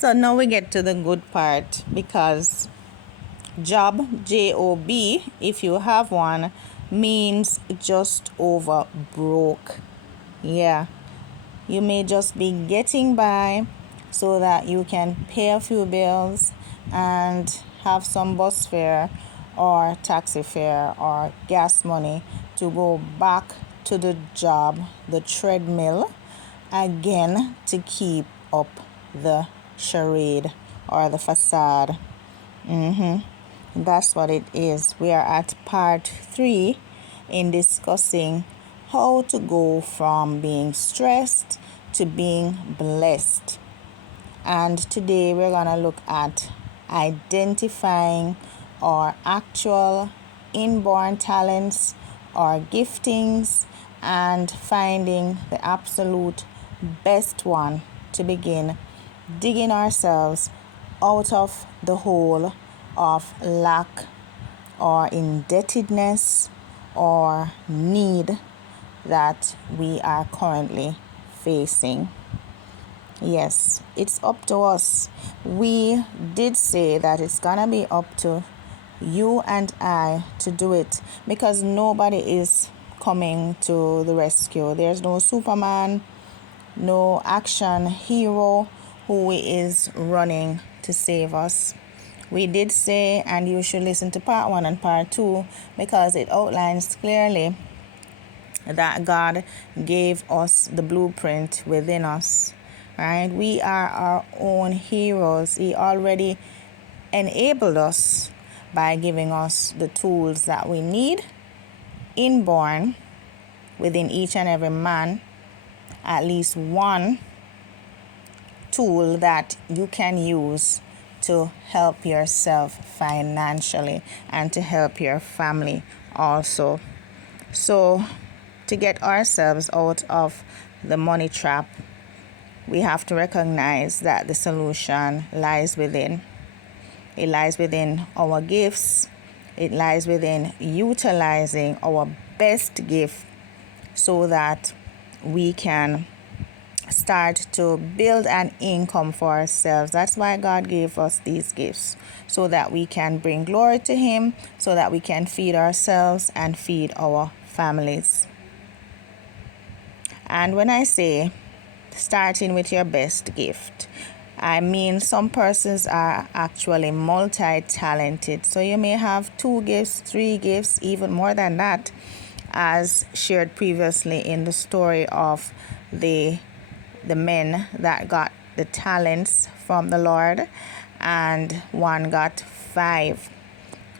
So now we get to the good part, because job, J-O-B, if you have one, means just over broke. Yeah, you may just be getting by so that you can pay a few bills and have some bus fare or taxi fare or gas money to go back to the job, the treadmill, again to keep up the charade or the facade. That's what it is. We are at part 3 in discussing how to go from being stressed to being blessed. And today we're going to look at identifying our actual inborn talents or giftings and finding the absolute best one to begin digging ourselves out of the hole of lack or indebtedness or need that we are currently facing. Yes, it's up to us. We did say that it's gonna be up to you and I to do it, because nobody is coming to the rescue. There's no Superman, no action hero who is running to save us. We did say, and you should listen to part 1 and part 2, because it outlines clearly that God gave us the blueprint within us, right? We are our own heroes. He already enabled us by giving us the tools that we need, inborn within each and every man, at least one tool that you can use to help yourself financially and to help your family also. So to get ourselves out of the money trap, we have to recognize that the solution lies within. It lies within our gifts. It lies within utilizing our best gift so that we can start to build an income for ourselves. That's why God gave us these gifts, so that we can bring glory to Him, so that we can feed ourselves and feed our families. And when I say starting with your best gift, I mean some persons are actually multi-talented. So you may have 2 gifts, 3 gifts, even more than that, as shared previously in the story of the men that got the talents from the Lord, and one got 5,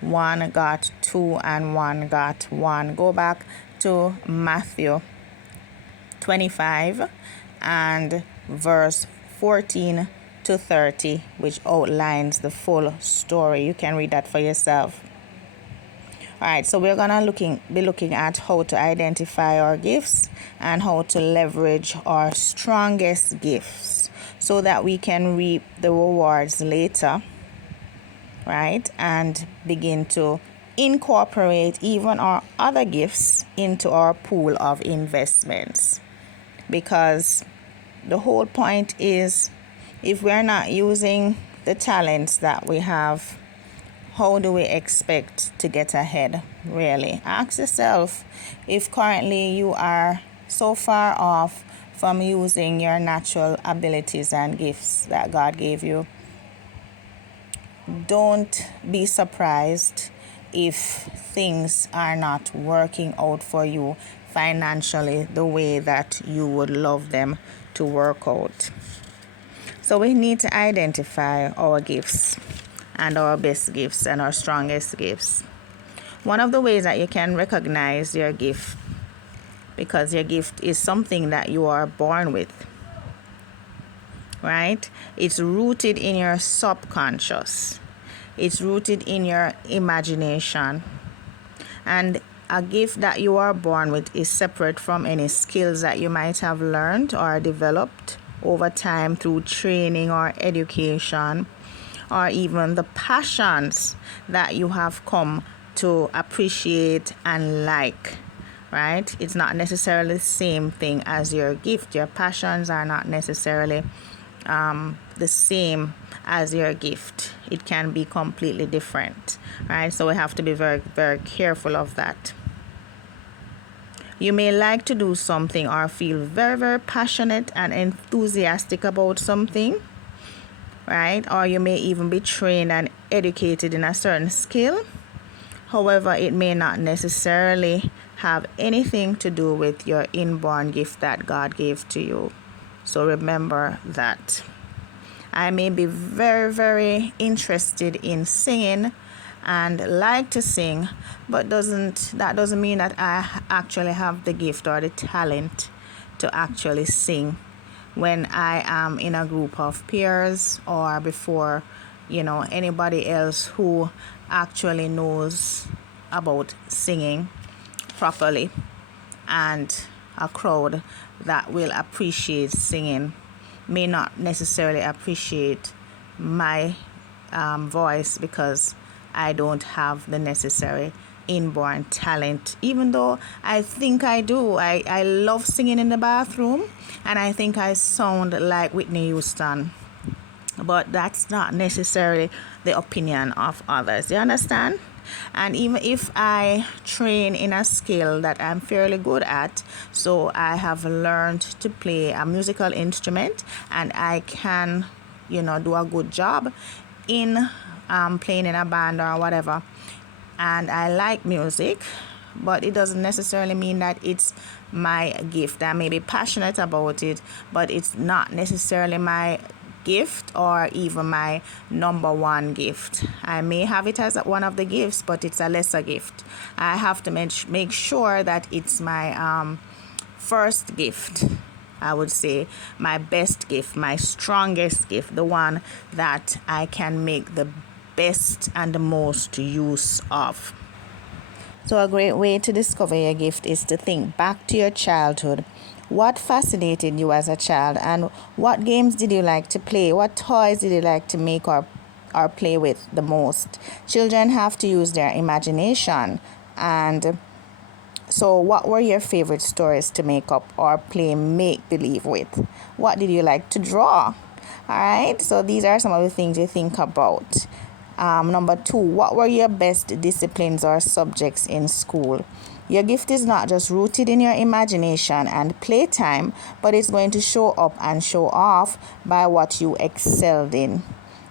one got 2, and one got 1. Go back to Matthew 25 and verse 14 to 30, which outlines the full story. You can read that for yourself. All right, so we're gonna be looking at how to identify our gifts and how to leverage our strongest gifts so that we can reap the rewards later, right? And begin to incorporate even our other gifts into our pool of investments. Because the whole point is, if we're not using the talents that we have, how do we expect to get ahead, really? Ask yourself if currently you are so far off from using your natural abilities and gifts that God gave you. Don't be surprised if things are not working out for you financially the way that you would love them to work out. So we need to identify our gifts and our best gifts and our strongest gifts. One of the ways that you can recognize your gift, because your gift is something that you are born with, right? It's rooted in your subconscious. It's rooted in your imagination. And a gift that you are born with is separate from any skills that you might have learned or developed over time through training or education, or even the passions that you have come to appreciate and like, right? It's not necessarily the same thing as your gift. Your passions are not necessarily the same as your gift. It can be completely different, right? So we have to be very, very careful of that. You may like to do something or feel very, very passionate and enthusiastic about something, right? Or you may even be trained and educated in a certain skill. However, it may not necessarily have anything to do with your inborn gift that God gave to you. So remember that. I may be very, very interested in singing and like to sing, but that doesn't mean that I actually have the gift or the talent to actually sing when I am in a group of peers or before anybody else who actually knows about singing properly, and a crowd that will appreciate singing may not necessarily appreciate my voice because I don't have the necessary inborn talent, even though I think I do. I love singing in the bathroom, and I think I sound like Whitney Houston, but that's not necessarily the opinion of others. You understand? And even if I train in a skill that I'm fairly good at, so I have learned to play a musical instrument and I can do a good job in playing in a band or whatever, and I like music, but it doesn't necessarily mean that it's my gift. I may be passionate about it, but it's not necessarily my gift or even my number one gift. I may have it as one of the gifts, but it's a lesser gift. I have to make sure that it's my first gift. I would say my best gift, my strongest gift, the one that I can make the best and the most use of. So a great way to discover your gift is to think back to your childhood. What fascinated you as a child, and what games did you like to play? What toys did you like to make or play with the most? Children have to use their imagination. And so what were your favorite stories to make up or play make-believe with? What did you like to draw? All right, so these are some of the things you think about. Number 2, what were your best disciplines or subjects in school? Your gift is not just rooted in your imagination and playtime, but it's going to show up and show off by what you excelled in.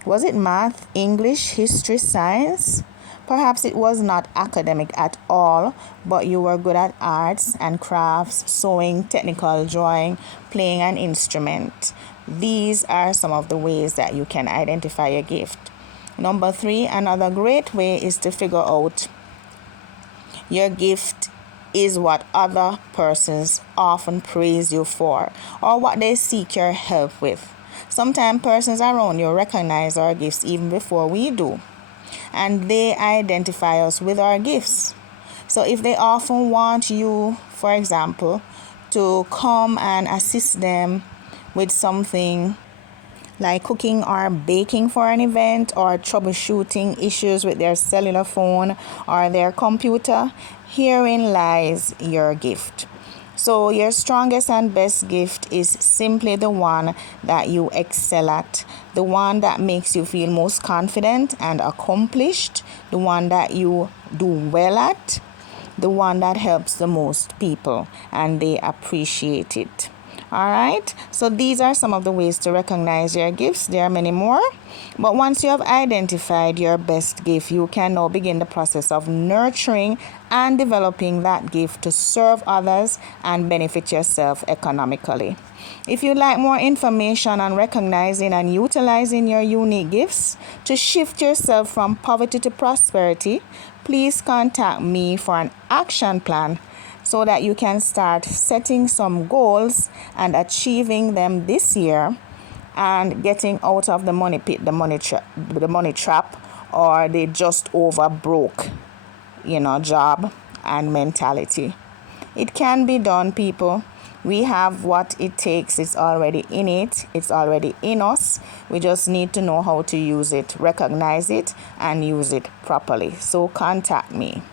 Was it math, English, history, science? Perhaps it was not academic at all, but you were good at arts and crafts, sewing, technical drawing, playing an instrument. These are some of the ways that you can identify your gift. Number 3, another great way is to figure out your gift is what other persons often praise you for or what they seek your help with. Sometimes persons around you recognize our gifts even before we do, and they identify us with our gifts. So if they often want you, for example, to come and assist them with something like cooking or baking for an event, or troubleshooting issues with their cellular phone or their computer, herein lies your gift. So your strongest and best gift is simply the one that you excel at, the one that makes you feel most confident and accomplished, the one that you do well at, the one that helps the most people and they appreciate it. All right, so these are some of the ways to recognize your gifts. There are many more, but once you have identified your best gift, you can now begin the process of nurturing and developing that gift to serve others and benefit yourself economically. If you'd like more information on recognizing and utilizing your unique gifts to shift yourself from poverty to prosperity, please contact me for an action plan so that you can start setting some goals and achieving them this year and getting out of the money pit, the money trap, or the just over broke, job and mentality. It can be done, people. We have what it takes. It's already in it. It's already in us. We just need to know how to use it, recognize it, and use it properly. So contact me.